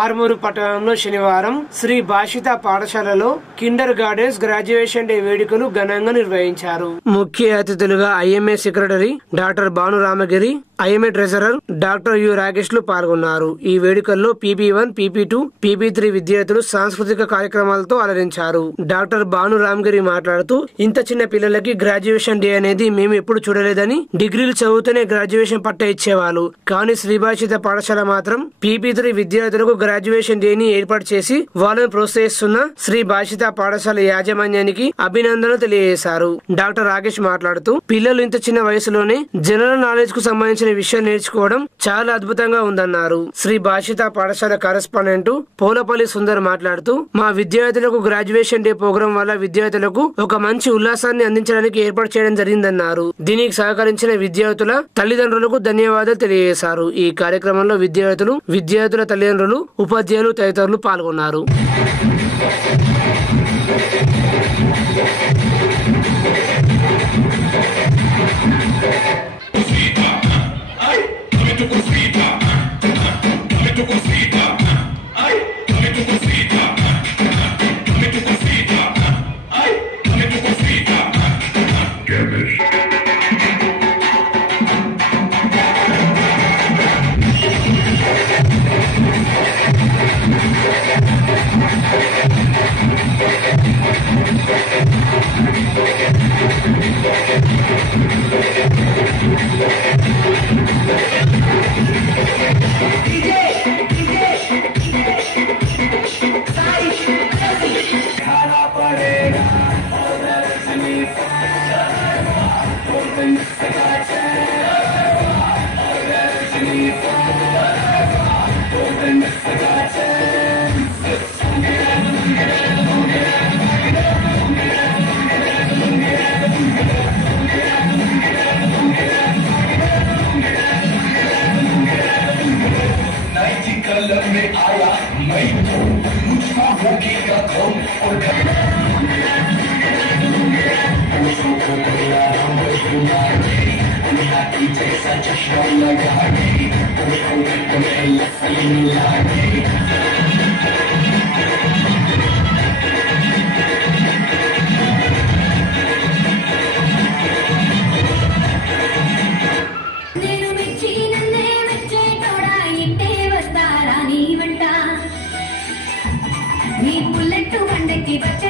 ఆర్మూరు పట్టణంలో శనివారం శ్రీ భాషిత పాఠశాలలో కిండర్ గార్డెన్స్ గ్రాడ్యుయేషన్ డే వేడుకలు ఘనంగా నిర్వహించారు. ముఖ్య అతిథులుగా IMA secretary doctor Bhanu Ramagiri, IMA treasurer doctor U రాకేష్లు పాల్గొన్నారు. ఈ వేడుకల్లో PP1, PP2, PP3 విద్యార్థులు సాంస్కృతిక కార్యక్రమాలతో అలరించారు. డాక్టర్ భాను రామగిరి మాట్లాడుతూ, ఇంత చిన్న పిల్లలకి గ్రాడ్యుయేషన్ డే అనేది మేము ఎప్పుడు చూడలేదని, డిగ్రీలు చదువుతూనే గ్రాడ్యుయేషన్ పట్ట ఇచ్చేవాళ్ళు. కానీ శ్రీ భాషిత పాఠశాల మాత్రం PP3 విద్యార్థులకు గ్రాడ్యుయేషన్ డే ని ఏర్పాటు చేసి వాళ్ళని ప్రోత్సహిస్తున్న శ్రీ భాషిత పాఠశాల యాజమాన్యానికి అభినందనలు తెలియజేశారు. డాక్టర్ రాకేష్ మాట్లాడుతూ, పిల్లలు ఇంత చిన్న వయసులోనే జనరల్ నాలెడ్జ్ కు సంబంధించిన విషయం నేర్చుకోవడం చాలా అద్భుతంగా ఉందన్నారు. శ్రీ భాషిత పాఠశాల కరెస్పాండెంట్ పోలపల్లి సుందర్ మాట్లాడుతూ, మా విద్యార్థులకు గ్రాడ్యుయేషన్ డే ప్రోగ్రాం వల్ల విద్యార్థులకు ఒక మంచి ఉల్లాసాన్ని అందించడానికి ఏర్పాటు చేయడం జరిగిందన్నారు. దీనికి సహకరించిన విద్యార్థుల తల్లిదండ్రులకు ధన్యవాదాలు తెలియజేశారు. ఈ కార్యక్రమంలో విద్యార్థుల తల్లిదండ్రులు, ఉపాధ్యాయులు తదితరులు పాల్గొన్నారు. నీ బుల్లెట్ వండకి వచ్చే